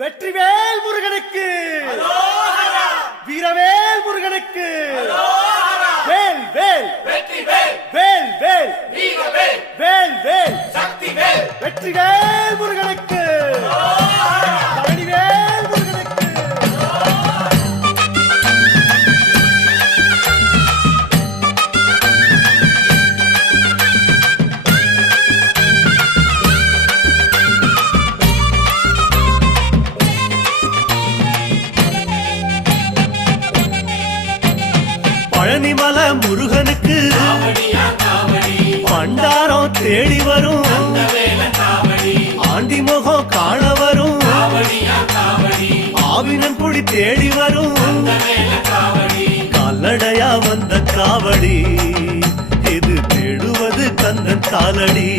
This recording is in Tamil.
வெற்றிவேல் முருகனுக்கு, வீரவேல் முருகனுக்கு, வேல் வேல் வேல் வேல் வேல் வேல் வெற்றிவேல் முருகனுக்கு, பழனிவேல் முருகனுக்கு. பழனிமல முருகனுக்கு பண்டாரம் தேடி வரும், ஆண்டி முகம் காண வரும், ஆவினன் குடி தேடி வரும், கால்நடையா வந்த காவடி இது தேடுவது கந்தன் காலடி.